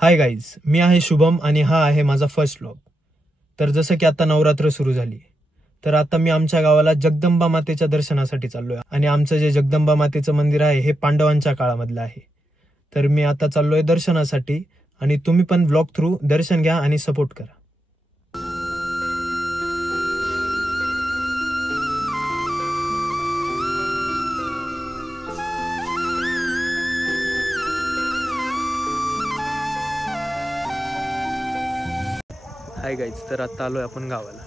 Hi guys, मी आहे शुभम आणि हा आहे माझा फर्स्ट व्लॉग. तर जसं की आता नवरात्र सुरू झाली, तर आता मी आमच्या गावाला जगदंबा मातेच्या दर्शनासाठी चाललोय. आणि आमचं जे जगदंबा मातेचं मंदिर आहे हे पांडवांच्या काळामधलं आहे. तर मी आता चाललोय दर्शनासाठी आणि तुम्ही पण व्लॉग थ्रू दर्शन घ्या आणि सपोर्ट करा. हाय गाईज, तर आता आलोय आपण गावाला.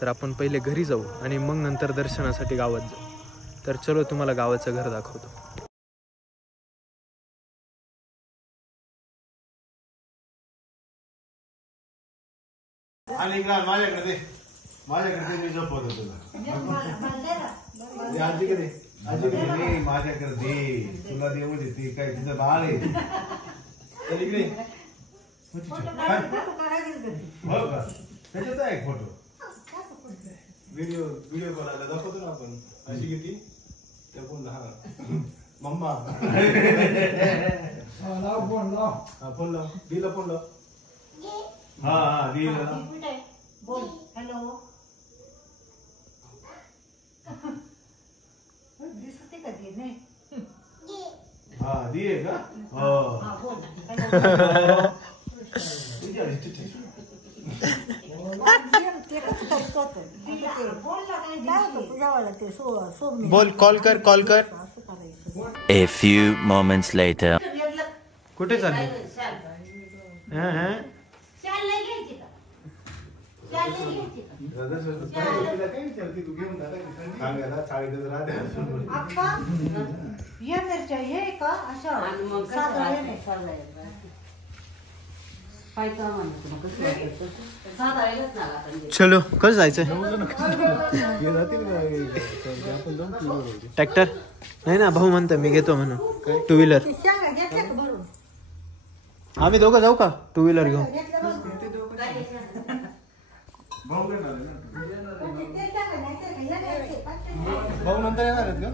तर आपण पहिले घरी जाऊ आणि मग नंतर दर्शनासाठी गावात जाऊ. तर चलो, तुम्हाला गावाचं घर दाखवतो. माझ्याकडे मी झोपवतो तुला. आजीकडे माझ्याकडे दे, तुला देऊ दे. ती काय तिचं बाळ आहे. हो का, त्याच्यात आहे एक फोटो. व्हिडिओ बनायला दाखवतो ना आपण. अशी किती त्या फोनला. हा मम्मा फोन लाव. दिला फोन लाव. हा दिला. बोल हॅलो. दिसते का ते नाही. हा दिये का. हो बोल बोल, कॉल कर. A few moments later. कुठे चालली? चलो, कसं जायचंय? ट्रॅक्टर नाही ना, भाऊ म्हणतो मी घेतो म्हणून. टू व्हीलर आम्ही दोघं जाऊ का? टू व्हीलर घेऊ. भाऊ नंतर येणार आहेत का?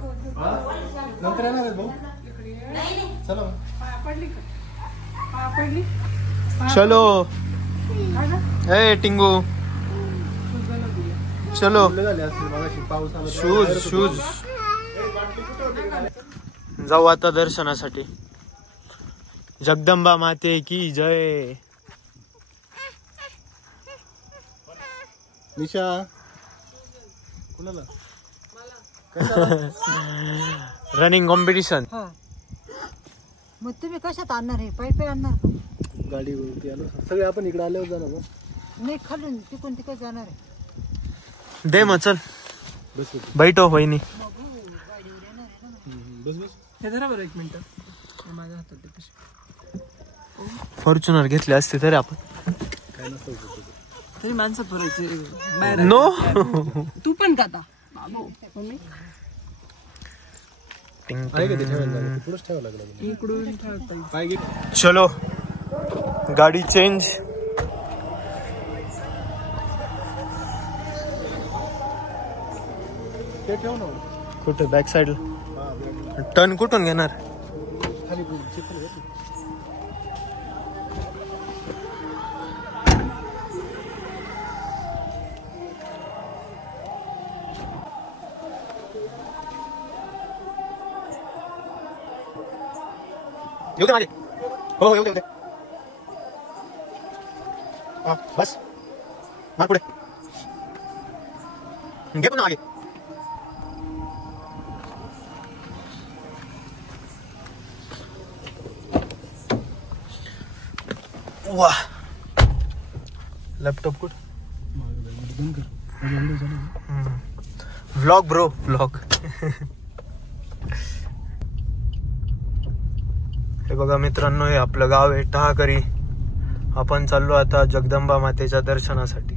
नंतर येणार आहेत भाऊ. चला चलो. ए टिंगू, चलो. शूज जाऊ आता दर्शनासाठी. जगदंबा माते की जय. निशा कुणाला रनिंग कॉम्पिटिशन. मग तुम्ही कशात आणणार आहे? पायी आणणार का? गाडीवरती आलो सगळे आपण. इकडे आल्यावर जाणार ना. नाही, खालून तिकडून तिकडे जाणार आहे. दे मग, चल बैठो वहिनी. बस हे जरा बरं. एक मिनिट माझ्या हातात. फॉर्च्युनर घेतले असते तरी आपण काय नसतं तरी माणसं पुरायचे. नो. तू पण का आता? चलो, गाडी चेंज. कुठे? Back side. टर्न कुठून घेणार? येऊ दे माझे. हो येऊ दे. बस मार पुढे. घे पुन्हा मागे. वाह, लॅपटॉप कुठे? Vlog bro, vlog. हे बघा मित्रांनो, हे आपलं गाव आहे टहाकरी. आपण चाललो आता जगदंबा मातेच्या दर्शनासाठी.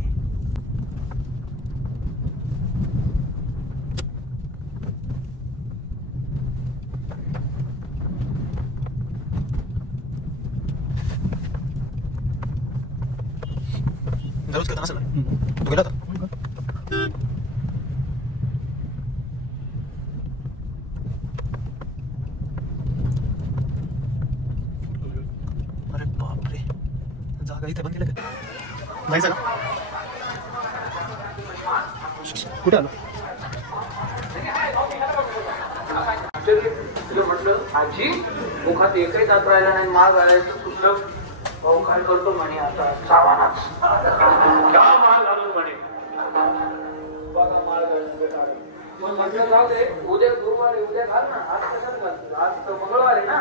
तू गेला होता? अरे बापरे. जागा इथे बंद केलं का? जायचं का? कुठे आलो? म्हटलं आजी मुखात एकही दात राहिला नाही, माळ घालायचं सुचलं. भाऊ काय करतो म्हणे आता सावानाच माळ घालून म्हणे बघा माळ घालून. मग म्हटलं जाऊ दे, उद्या गुरुवार आहे, उद्या घाल ना. आज कशाला घालतो? आज तर मंगळवार आहे ना,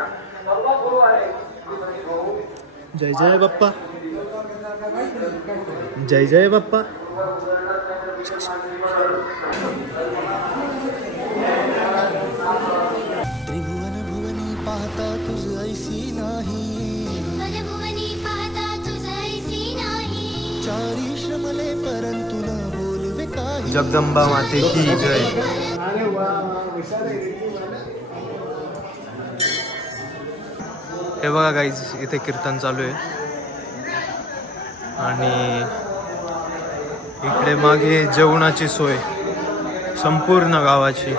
परवा गुरुवार आहे. भाऊ जय जय बाप्पा, जय जय बाप्पा. त्रिभुवन भुवनी पाहता तुझ ऐसी नाही, चारी श्रमले परंतु न बोलवे काही. जगदंबा माते की जय. अरे वा हुशार आहे रे. हे बघा गाईज, इथे कीर्तन चालू आहे आणि इकडे मागे जेवणाची सोय संपूर्ण गावाची.